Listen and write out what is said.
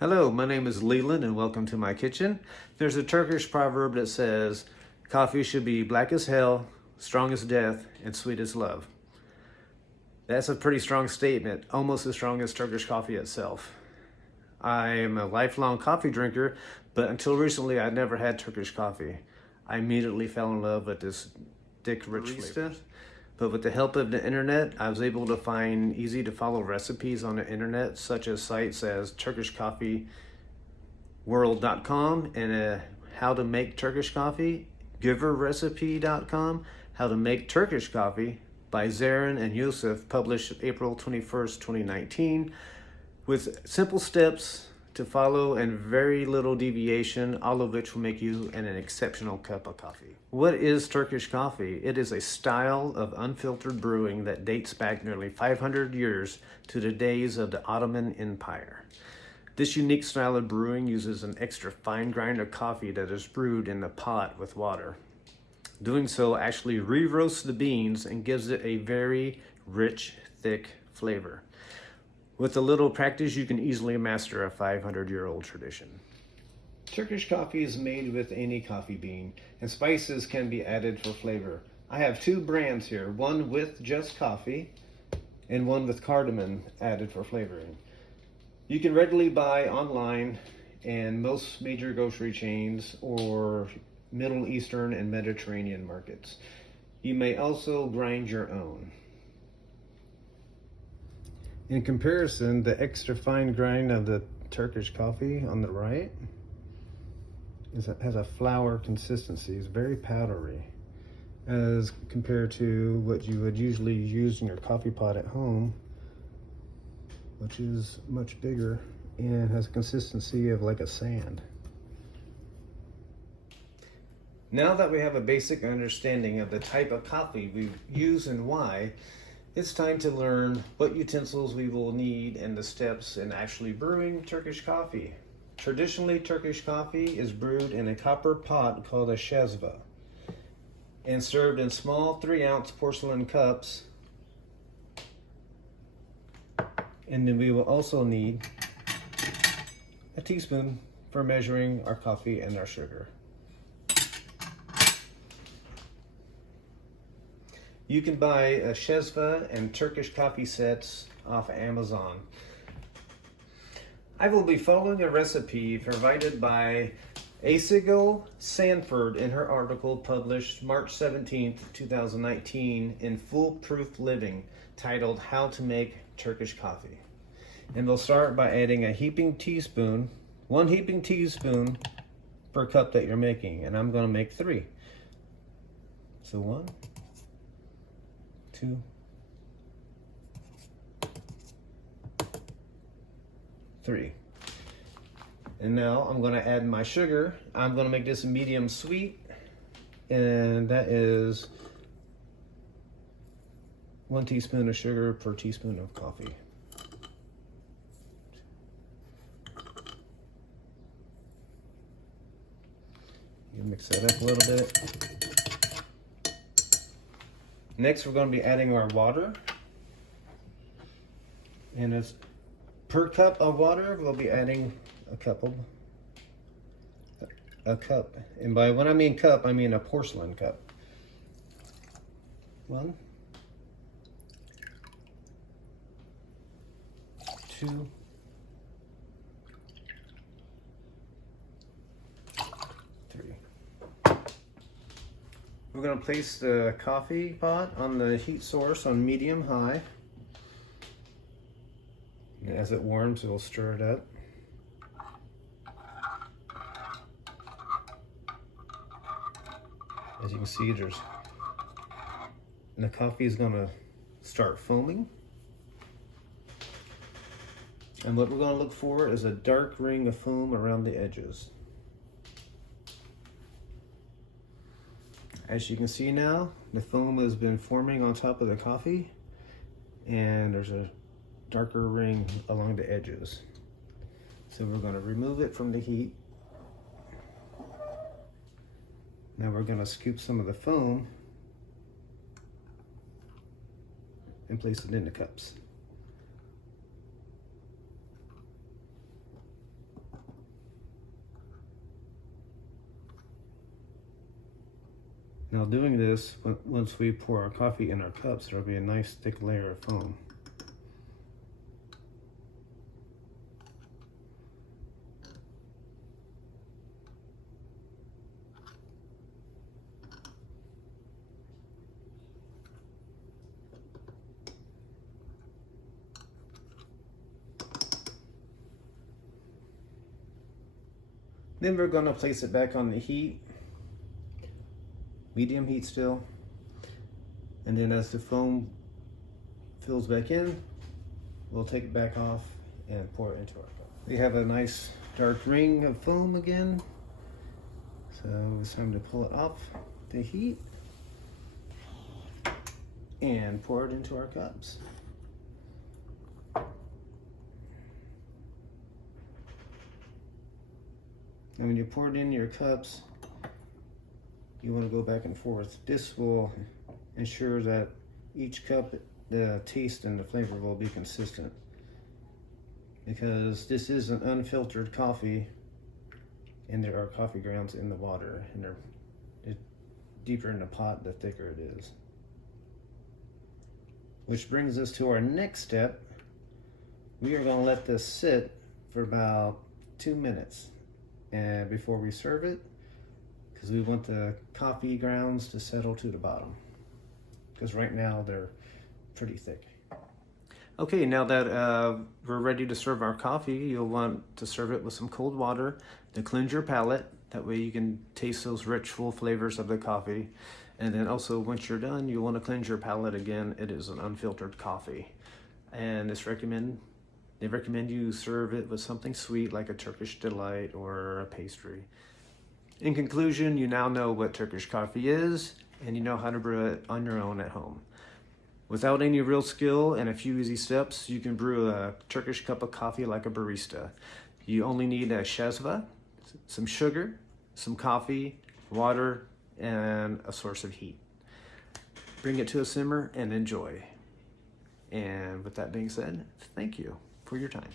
Hello, my name is Leland and welcome to my kitchen. There's a Turkish proverb that says, coffee should be black as hell, strong as death, and sweet as love. That's a pretty strong statement, almost as strong as Turkish coffee itself. I am a lifelong coffee drinker, but until recently I'd never had Turkish coffee. I immediately fell in love with this thick, rich flavor. But with the help of the internet, I was able to find easy to follow recipes on the internet, such as sites as turkishcoffeeworld.com and how to make Turkish coffee, giverrecipe.com, how to make Turkish coffee by Zarin and Yusuf, published April 21st, 2019, with simple steps to follow and very little deviation, all of which will make you an exceptional cup of coffee. What is Turkish coffee? It is a style of unfiltered brewing that dates back nearly 500 years to the days of the Ottoman Empire. This unique style of brewing uses an extra fine grind of coffee that is brewed in a pot with water. Doing so actually re-roasts the beans and gives it a very rich, thick flavor. With a little practice, you can easily master a 500-year-old tradition. Turkish coffee is made with any coffee bean, and spices can be added for flavor. I have two brands here, one with just coffee and one with cardamom added for flavoring. You can readily buy online in most major grocery chains or Middle Eastern and Mediterranean markets. You may also grind your own. In comparison, the extra fine grind of the Turkish coffee on the right has a flour consistency. It's very powdery as compared to what you would usually use in your coffee pot at home, which is much bigger and has a consistency of like a sand. Now that we have a basic understanding of the type of coffee we use and why, it's time to learn what utensils we will need and the steps in actually brewing Turkish coffee. Traditionally, Turkish coffee is brewed in a copper pot called a shezva and served in small 3-ounce porcelain cups. And then we will also need a teaspoon for measuring our coffee and our sugar. You can buy a shezva and Turkish coffee sets off Amazon. I will be following a recipe provided by Asigil Sanford in her article published March 17th, 2019 in Foolproof Living, titled How to Make Turkish Coffee. And we'll start by adding one heaping teaspoon per cup that you're making, and I'm going to make 3. So 1, 2, 3. And now I'm going to add my sugar. I'm going to make this medium sweet, and that is 1 teaspoon of sugar per teaspoon of coffee. You mix that up a little bit. Next, we're going to be adding our water, and it's per cup of water, we'll be adding a cup. And by when I mean cup, I mean a porcelain cup. 1, 2, 3. We're going to place the coffee pot on the heat source on medium-high. And as it warms, we'll stir it up. As you can see, the coffee is going to start foaming. And what we're going to look for is a dark ring of foam around the edges. As you can see now, the foam has been forming on top of the coffee, and there's a darker ring along the edges. So we're going to remove it from the heat. Now we're going to scoop some of the foam and place it in the cups. Now doing this, once we pour our coffee in our cups, there'll be a nice thick layer of foam. Then we're going to place it back on the heat, medium heat still, and then as the foam fills back in, we'll take it back off and pour it into our cup. We have a nice dark ring of foam again, so it's time to pull it off the heat and pour it into our cups. And when you pour it in your cups, you want to go back and forth. This will ensure that each cup, the taste and the flavor will be consistent. Because this is an unfiltered coffee, and there are coffee grounds in the water, and the deeper in the pot, the thicker it is. Which brings us to our next step. We are going to let this sit for about 2 minutes. And before we serve it, because we want the coffee grounds to settle to the bottom, because right now they're pretty thick. Okay, now that we're ready to serve our coffee, you'll want to serve it with some cold water to cleanse your palate. That way you can taste those rich, full flavors of the coffee. And then also, once you're done, you want to cleanse your palate again. It is an unfiltered coffee, and they recommend you serve it with something sweet like a Turkish delight or a pastry. In conclusion, you now know what Turkish coffee is, and you know how to brew it on your own at home. Without any real skill and a few easy steps, you can brew a Turkish cup of coffee like a barista. You only need a shezva, some sugar, some coffee, water, and a source of heat. Bring it to a simmer and enjoy. And with that being said, thank you for your time.